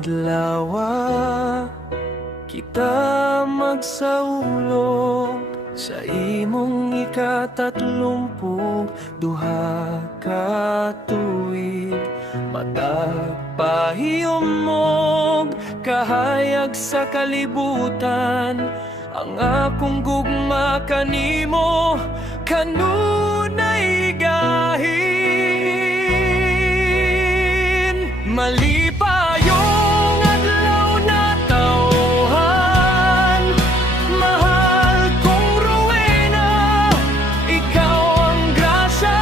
adlaw kita magsaulog sa imong ika-32 ka tuig. Matag pahiyomog kahayag sa kalibutan, ang akong gugma kanimo kanunay gahin. Malipayong adlaw na tawhan, mahal kong Rowena, ikaw ang grasya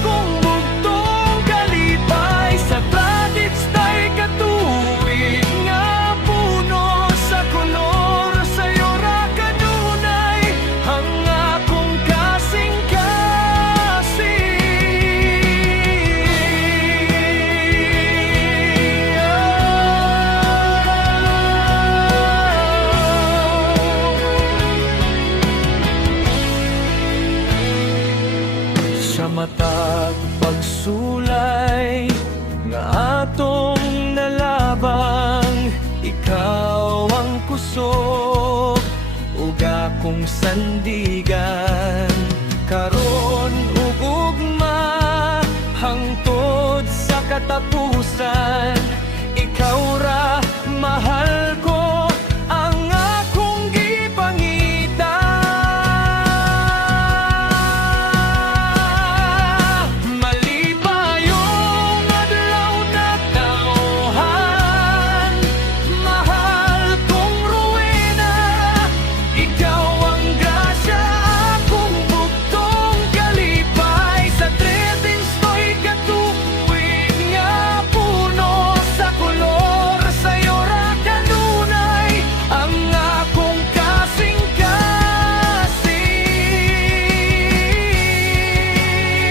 kong bugtong kalipay. Sa tradits tay katuig nga puno sa kolor, sa'yo ra kanunay ang akong kasing-kasing. Sa matag pagsulay nga atong nalabang, ikaw ang kusog ug akong sandigan. Karon ug ugma hangtod sa katapusan, ikaw ra mahal ko ang akong gipangita. Malipayong adlaw na tawhan, mahal kong Rowena, ikaw ang grasya akong bugtong kalipay. Sa tretins ko'y katuig nga puno sa kolor, sa'yo ra kanunay ang akong kasing-kasing.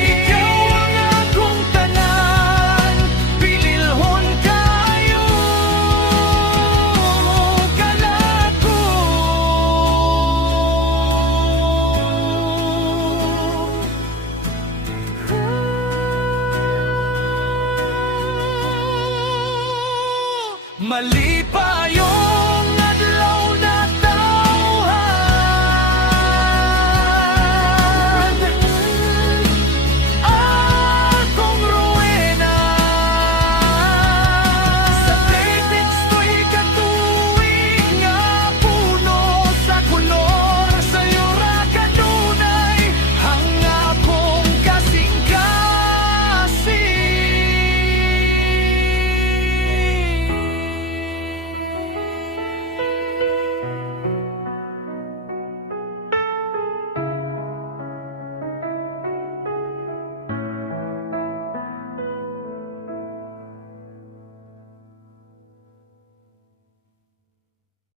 Ikaw ang akong tanan, pililhon kayo kalako. Malipayong